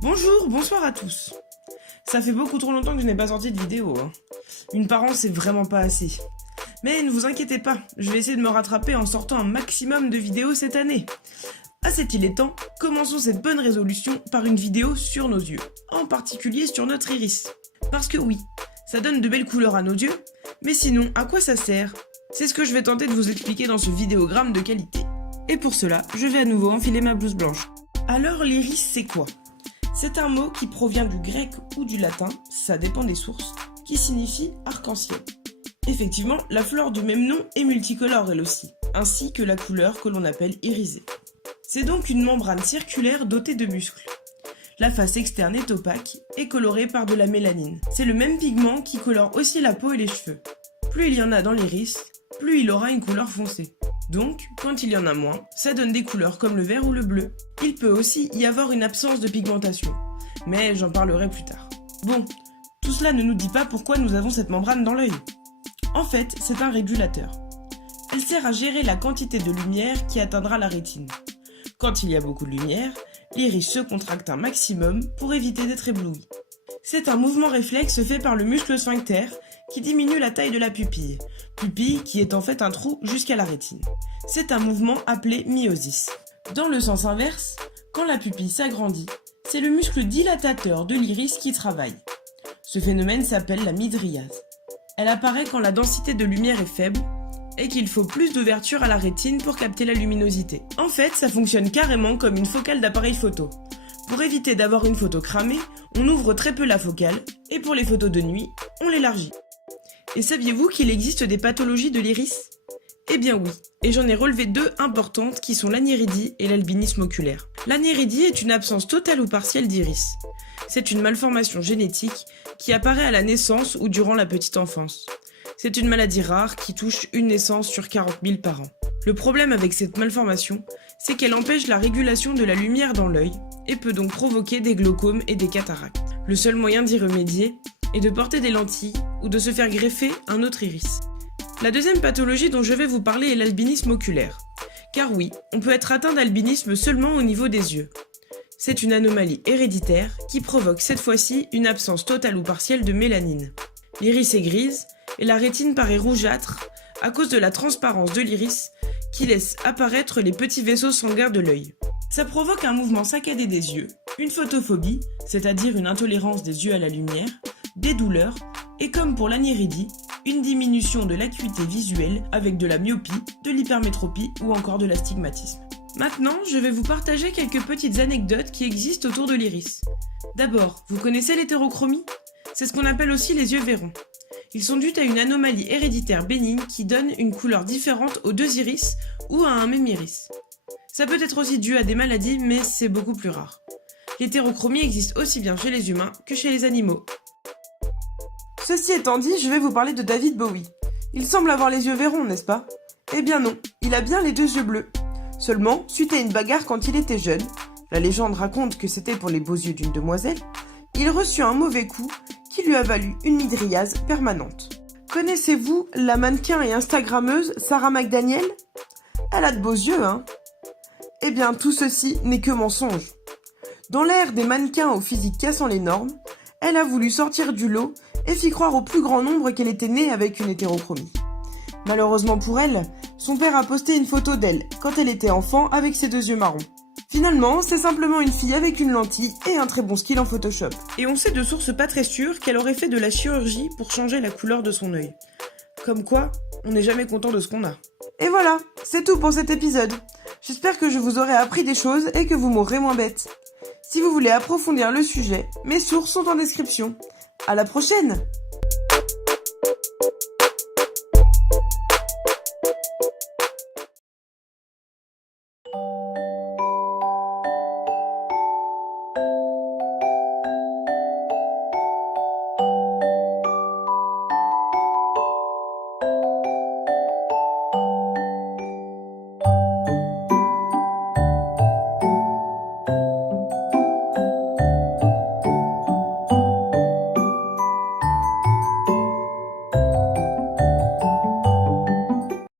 Bonjour, bonsoir à tous. Ça fait beaucoup trop longtemps que je n'ai pas sorti de vidéo. Une par an, c'est vraiment pas assez. Mais ne vous inquiétez pas, je vais essayer de me rattraper en sortant un maximum de vidéos cette année. Assez il est temps, commençons cette bonne résolution par une vidéo sur nos yeux, en particulier sur notre iris. Parce que oui, ça donne de belles couleurs à nos yeux, mais sinon, à quoi ça sert? C'est ce que je vais tenter de vous expliquer dans ce vidéogramme de qualité. Et pour cela, je vais à nouveau enfiler ma blouse blanche. Alors l'iris, c'est quoi? C'est un mot qui provient du grec ou du latin, ça dépend des sources, qui signifie arc-en-ciel. Effectivement, la fleur du même nom est multicolore elle aussi, ainsi que la couleur que l'on appelle irisée. C'est donc une membrane circulaire dotée de muscles. La face externe est opaque et colorée par de la mélanine. C'est le même pigment qui colore aussi la peau et les cheveux. Plus il y en a dans l'iris, plus il aura une couleur foncée. Donc, quand il y en a moins, ça donne des couleurs comme le vert ou le bleu. Il peut aussi y avoir une absence de pigmentation, mais j'en parlerai plus tard. Bon, tout cela ne nous dit pas pourquoi nous avons cette membrane dans l'œil. En fait, c'est un régulateur. Elle sert à gérer la quantité de lumière qui atteindra la rétine. Quand il y a beaucoup de lumière, l'iris se contracte un maximum pour éviter d'être ébloui. C'est un mouvement réflexe fait par le muscle sphincter qui diminue la taille de la pupille qui est en fait un trou jusqu'à la rétine. C'est un mouvement appelé myosis. Dans le sens inverse, quand la pupille s'agrandit, c'est le muscle dilatateur de l'iris qui travaille. Ce phénomène s'appelle la mydriase. Elle apparaît quand la densité de lumière est faible et qu'il faut plus d'ouverture à la rétine pour capter la luminosité. En fait, ça fonctionne carrément comme une focale d'appareil photo. Pour éviter d'avoir une photo cramée, on ouvre très peu la focale, et pour les photos de nuit, on l'élargit. Et saviez-vous qu'il existe des pathologies de l'iris? Eh bien oui, et j'en ai relevé deux importantes qui sont l'anéridie et l'albinisme oculaire. L'anéridie est une absence totale ou partielle d'iris. C'est une malformation génétique qui apparaît à la naissance ou durant la petite enfance. C'est une maladie rare qui touche une naissance sur 40 000 par an. Le problème avec cette malformation, c'est qu'elle empêche la régulation de la lumière dans l'œil et peut donc provoquer des glaucomes et des cataractes. Le seul moyen d'y remédier est de porter des lentilles ou de se faire greffer un autre iris. La deuxième pathologie dont je vais vous parler est l'albinisme oculaire. Car oui, on peut être atteint d'albinisme seulement au niveau des yeux. C'est une anomalie héréditaire qui provoque cette fois-ci une absence totale ou partielle de mélanine. L'iris est grise et la rétine paraît rougeâtre à cause de la transparence de l'iris qui laisse apparaître les petits vaisseaux sanguins de l'œil. Ça provoque un mouvement saccadé des yeux, une photophobie, c'est-à-dire une intolérance des yeux à la lumière, des douleurs, et comme pour l'anéridie, une diminution de l'acuité visuelle avec de la myopie, de l'hypermétropie ou encore de l'astigmatisme. Maintenant, je vais vous partager quelques petites anecdotes qui existent autour de l'iris. D'abord, vous connaissez l'hétérochromie? C'est ce qu'on appelle aussi les yeux vairons. Ils sont dus à une anomalie héréditaire bénigne qui donne une couleur différente aux deux iris ou à un même iris. Ça peut être aussi dû à des maladies, mais c'est beaucoup plus rare. L'hétérochromie existe aussi bien chez les humains que chez les animaux. Ceci étant dit, je vais vous parler de David Bowie. Il semble avoir les yeux vairons, n'est-ce pas? Eh bien non, il a bien les deux yeux bleus. Seulement, suite à une bagarre quand il était jeune, la légende raconte que c'était pour les beaux yeux d'une demoiselle, il reçut un mauvais coup qui lui a valu une mydriase permanente. Connaissez-vous la mannequin et instagrammeuse Sarah McDaniel? Elle a de beaux yeux, hein? Eh bien, tout ceci n'est que mensonge. Dans l'ère des mannequins au physique cassant les normes, elle a voulu sortir du lot et fit croire au plus grand nombre qu'elle était née avec une hétérochromie. Malheureusement pour elle, son père a posté une photo d'elle quand elle était enfant avec ses deux yeux marrons. Finalement, c'est simplement une fille avec une lentille et un très bon skill en Photoshop. Et on sait de sources pas très sûres qu'elle aurait fait de la chirurgie pour changer la couleur de son œil. Comme quoi, on n'est jamais content de ce qu'on a. Et voilà, c'est tout pour cet épisode. J'espère que je vous aurai appris des choses et que vous m'aurez moins bête. Si vous voulez approfondir le sujet, mes sources sont en description. À la prochaine!